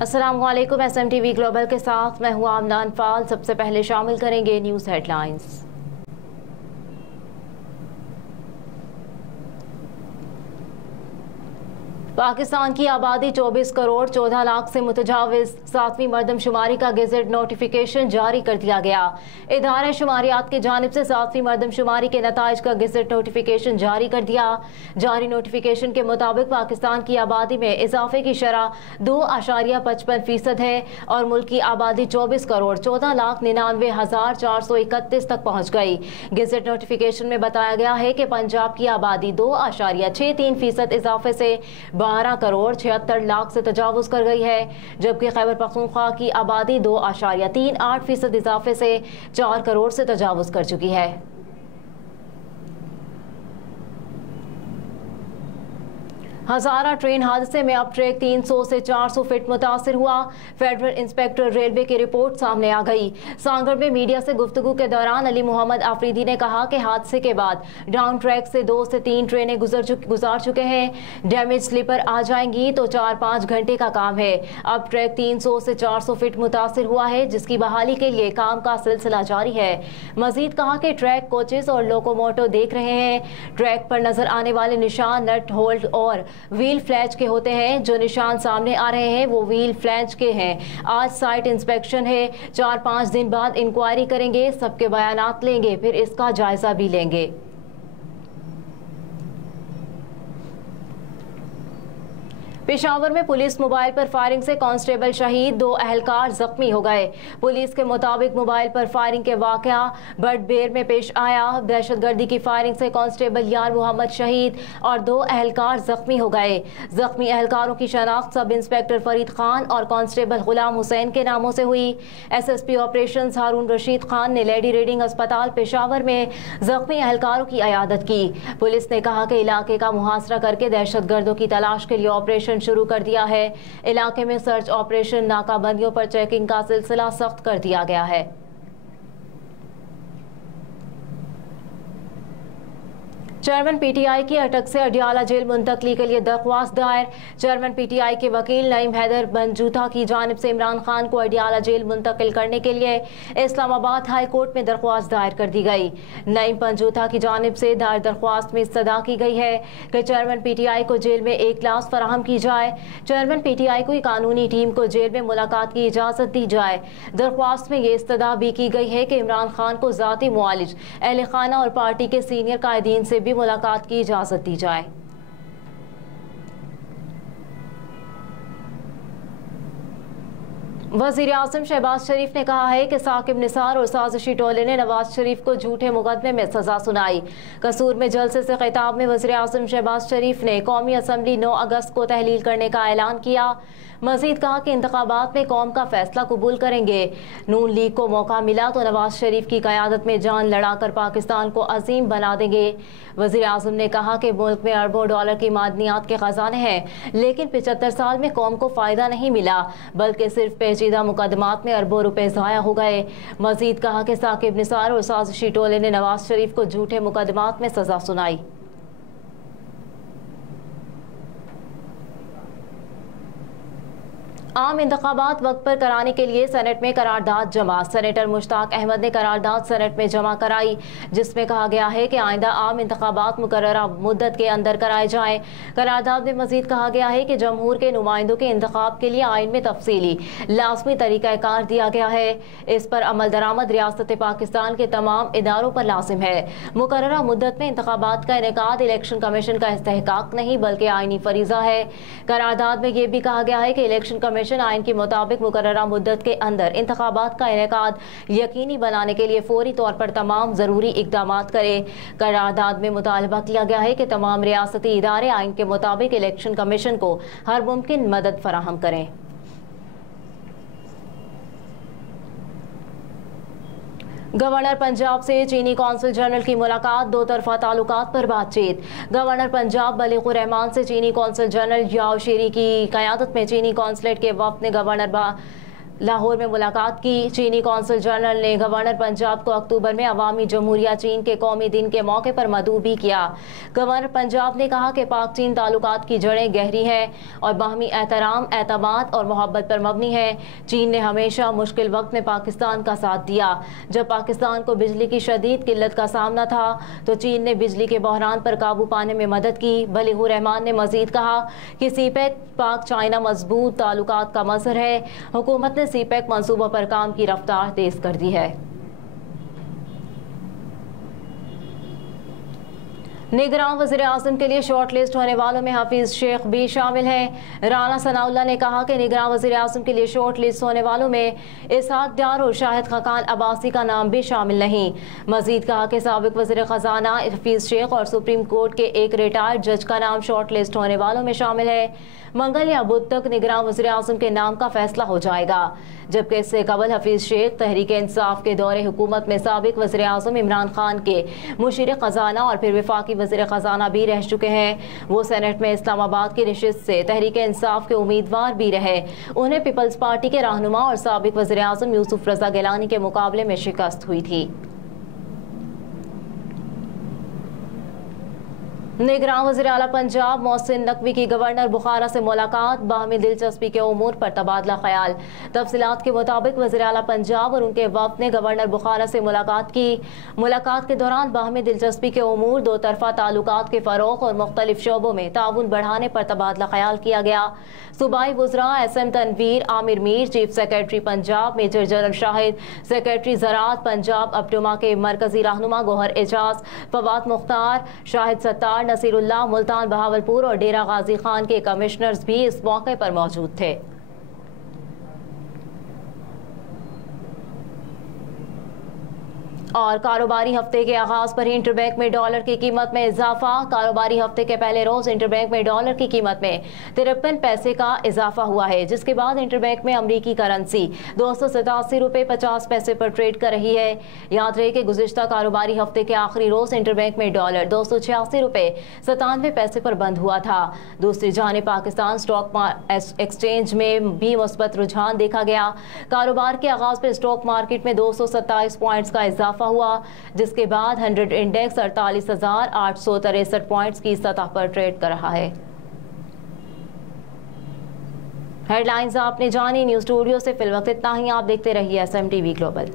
अस्सलाम वालेकुम। SMTV global के साथ मैं हूँ आमना अनफाल। सबसे पहले शामिल करेंगे न्यूज़ हेडलाइंस। पाकिस्तान की आबादी 24 करोड़ 14 लाख से मुतजाविज 7वीं मरदमशुमारी का गेजेट नोटिफिकेशन जारी कर दिया गया। इदारा शुमारियात की जानिब से 7वीं मरदमशुमारी के नताइज का गेजेट नोटिफिकेशन जारी कर दिया। जारी नोटिफिकेशन के मुताबिक पाकिस्तान की आबादी में इजाफे की शरह 2.55% है और मुल्क की आबादी 24 करोड़ 14 लाख 99,431 तक पहुँच गई। गेजेट नोटिफिकेशन में बताया गया है कि पंजाब की आबादी 2.63% इजाफे से 12 करोड़ 76 लाख से तजावुज कर गई है, जबकि खैबर पख्तूनख्वा की आबादी 2.38% इजाफे से 4 करोड़ से तजावुज कर चुकी है। हजारा ट्रेन हादसे में अब ट्रैक 300 से 400 फीट मुतासिर हुआ। फेडरल इंस्पेक्टर रेलवे की रिपोर्ट सामने आ गई। सांगड़ में मीडिया से गुफ्तगू के दौरान अली मोहम्मद आफरीदी ने कहा कि हादसे के बाद डाउन ट्रैक से 2 से 3 ट्रेनें गुजार चुके हैं। डैमेज स्लीपर आ जाएंगी तो 4-5 घंटे का काम है। अब ट्रैक 300 से 400 फीट मुतासिर हुआ है, जिसकी बहाली के लिए काम का सिलसिला जारी है। मजीद कहा कि ट्रैक कोचेस और लोकोमोटिव देख रहे हैं। ट्रैक पर नजर आने वाले निशान नट होल्ड और व्हील फ्लैंज के होते हैं। जो निशान सामने आ रहे हैं वो व्हील फ्लैंज के हैं। आज साइट इंस्पेक्शन है। 4-5 दिन बाद इंक्वायरी करेंगे, सबके बयानात लेंगे, फिर इसका जायजा भी लेंगे। पेशावर में पुलिस मोबाइल पर फायरिंग से कांस्टेबल शहीद, 2 अहलकार जख्मी हो गए। पुलिस के मुताबिक मोबाइल पर फायरिंग के वाकया बड़बेर में पेश आया। दहशतगर्दी की फायरिंग से कांस्टेबल यार मोहम्मद शहीद और 2 अहलकार जख्मी हो गए। जख्मी अहलकारों की शनाख्त सब इंस्पेक्टर फरीद खान और कांस्टेबल गुलाम हुसैन के नामों से हुई। SSP ऑपरेशन हारून रशीद खान ने लेडी रीडिंग अस्पताल पेशावर में जख्मी अहलकारों की अयादत की। पुलिस ने कहा कि इलाके का मुहासरा करके दहशतगर्दों की तलाश के लिए ऑपरेशन शुरू कर दिया है। इलाके में सर्च ऑपरेशन, नाकाबंदियों पर चेकिंग का सिलसिला सख्त कर दिया गया है। चेयरमैन PTI की अटक से अडियाला जेल मुंतकली के लिए दरख्वास्त दायर। चेयरमैन PTI के वकील नईम हैदर बनजूथा की जानिब से इमरान खान को अडियाला जेल मुंतकिल करने के लिए इस्लामाबाद हाई कोर्ट में दरख्वास्त दायर कर दी गई। नईम बनजूथा की जानिब से दायर दरख्वास्त में इस्तदा की गई है कि चेयरमैन PTI को जेल में एक क्लास फराहम की जाए। चेयरमैन PTI को कानूनी टीम को जेल में मुलाकात की इजाज़त दी जाए। दरख्वास्त में ये इस्तदा भी की गई है कि इमरान खान को ज़ाती मुआलिज, अहल खाना और पार्टी के सीनियर कायदीन से मुलाकात की इजाजत दी जाए। वज़ीर आज़म शहबाज शरीफ ने कहा है कि साकिब निसार और साजिशी टोले ने नवाज शरीफ को झूठे मुकदमे में सजा सुनाई। कसूर में जलसे से खिताब में वज़ीर आज़म शहबाज शरीफ ने कौमी असम्बली 9 अगस्त को तहलील करने का ऐलान किया। मजीद कहा कि इंतखाबात में कौम का फैसला कबूल करेंगे। नून लीग को मौका मिला तो नवाज शरीफ की क़यादत में जान लड़ाकर पाकिस्तान को अजीम बना देंगे। वज़ीर आज़म ने कहा कि मुल्क में अरबों डॉलर की मादनियात के खजाने हैं, लेकिन 75 साल में कौम को फ़ायदा नहीं मिला, बल्कि सिर्फ पेचीदा मुकदमात में अरबों रुपए ज़ाया हो गए। मजीद कहा कि साकिब निसार और साजिशी टोले ने नवाज शरीफ को झूठे मुकदमात में सजा सुनाई। आम इंतखाबात वक्त पर कराने के लिए सेनेट में करारदाद जमा। सेनेटर मुश्ताक अहमद ने करारदाद सेनेट में जमा कराई, जिसमें कहा गया है कि आइंदा आम इंतखाबात मुकर्ररा मुद्दत के अंदर कराए जाएं। करारदाद में मजीद कहा गया है कि जमहूर के नुमाइंदों के इंतखाब के लिए आइन में तफसीली लाजमी तरीक़ाकार दिया गया है। इस पर अमल दरामद रियासत पाकिस्तान के तमाम इदारों पर लाजिम है। मुकर्ररा मुद्दत में इंतखाबात का इनेकाद इलेक्शन कमीशन का इस्तेहकाक नहीं, बल्कि आइनी फरीजा है। करारदाद में यह भी कहा गया है कि इलेक्शन कमीशन आइन के मुताबिक मुकर्ररा मुद्दत के अंदर इंतखाबात का इनेकाद यकीनी बनाने के लिए फौरी तौर पर तमाम जरूरी इकदामात करे। करारदाद में मुतालबा किया गया है कि तमाम रियासती इदारे आइन के मुताबिक इलेक्शन कमीशन को हर मुमकिन मदद फराहम करें। गवर्नर पंजाब से चीनी कौंसल जनरल की मुलाकात, 2 तरफा ताल्लुकात पर बातचीत। गवर्नर पंजाब बलीगुर रहमान से चीनी कौंसल जनरल याओ शेरी की क़यादत में चीनी कौंसलेट के वफ़द ने गवर्नर लाहौर में मुलाकात की। चीनी कौंसल जनरल ने गवर्नर पंजाब को अक्टूबर में अवामी जमहूरिया चीन के कौमी दिन के मौके पर मदऊ भी किया। गवर्नर पंजाब ने कहा कि पाक चीन ताल्लुकात की जड़ें गहरी हैं और बाहमी एहतराम, एतमाद और मोहब्बत पर मबनी है। चीन ने हमेशा मुश्किल वक्त में पाकिस्तान का साथ दिया। जब पाकिस्तान को बिजली की शदीद किल्लत का सामना था तो चीन ने बिजली के बहरान पर काबू पाने में मदद की। बलीगुर रहमान ने मजीद कहा कि सीपेक पाक चाइना मजबूत ताल्लुकात का मज़हर है। हुकूमत ने सीपेक मंसूबों पर काम की रफ्तार तेज कर दी है। निगरान वज़ीर आज़म के लिए शॉर्ट लिस्ट होने वालों में हफीज़ शेख भी शामिल हैं। राना सनाउल्लाह ने कहा कि निगरान वज़ीर आज़म के लिए शॉर्ट लिस्ट होने वालों में इसहाक डार और शाहिद खकान अब्बासी का नाम भी शामिल नहीं। मजीद कहा कि साबिक वज़ीर ख़जाना हफीज़ शेख और सुप्रीम कोर्ट के एक रिटायर्ड जज का नाम शॉर्ट लिस्ट होने वालों में शामिल है। मंगल या बुध तक निगरान वज़ीर आज़म के नाम का फैसला हो जाएगा, जबकि इससे कबल हफीज़ शेख तहरीक इंसाफ के दौरे हुकूमत में साबिक वज़ीर आज़म इमरान खान के मुशीर ख़जाना और फिर वफाकी वज़ीर ख़जाना भी रह चुके हैं। वो सेनेट में इस्लामाबाद की नशिस्त से तहरीक इंसाफ के उम्मीदवार भी रहे। उन्हें पीपल्स पार्टी के रहनुमा और साबिक वज़ीर आज़म यूसुफ रज़ा गिलानी के मुकाबले में शिकस्त हुई थी। निगरान वज़ीर आला पंजाब मोहसिन नकवी की गवर्नर बुखारा से मुलाकात, बाहमी दिलचस्पी के उमूर पर तबादला ख्याल। तफसीलात के मुताबिक वज़ीर आला पंजाब और उनके वफ़द ने गवर्नर बुखारा से मुलाकात की। मुलाकात के दौरान बाहमी दिलचस्पी के उमूर, दो तरफा ताल्लुकात के फ़रोग़ और मुख्तलिफ शोबों में ताउन बढ़ाने पर तबादला ख्याल किया गया। सूबाई वज़रा SM Tanveer, Aamir Mir, chief secretary Punjab major general Shahid, secretary ज़राअत पंजाब अपटुमा के मरकजी रहनुमा गौहर एजाज, फवाद मुख्तार, शाहिद सत्तार, नसीरुल्लाह, मुल्तान बहावलपुर और डेरा गाजी खान के कमिश्नर्स भी इस मौके पर मौजूद थे। और कारोबारी हफ्ते के आगाज पर ही इंटरबैंक में डॉलर की कीमत में इजाफा। कारोबारी हफ्ते के पहले रोज इंटरबैंक में डॉलर की कीमत में 53 पैसे का इजाफा हुआ है, जिसके बाद इंटरबैंक में अमरीकी करेंसी 287 रुपये 50 पैसे पर ट्रेड कर रही है। याद रहे कि गुज़िश्ता कारोबारी हफ्ते के आखिरी रोज इंटरबैंक में डॉलर 286 रुपये 97 पैसे पर बंद हुआ था। दूसरी जानिब पाकिस्तान स्टॉक एक्सचेंज में भी मुस्बत रुझान देखा गया। कारोबार के आगाज पर स्टॉक मार्केट में 227 पॉइंट्स का इजाफा हुआ, जिसके बाद 100 इंडेक्स 48,863 पॉइंट्स की सतह पर ट्रेड कर रहा है। हेडलाइंस आपने जानी। न्यूज़ स्टूडियो से फिलवक्त इतना ही। आप देखते रहिए SMTV ग्लोबल।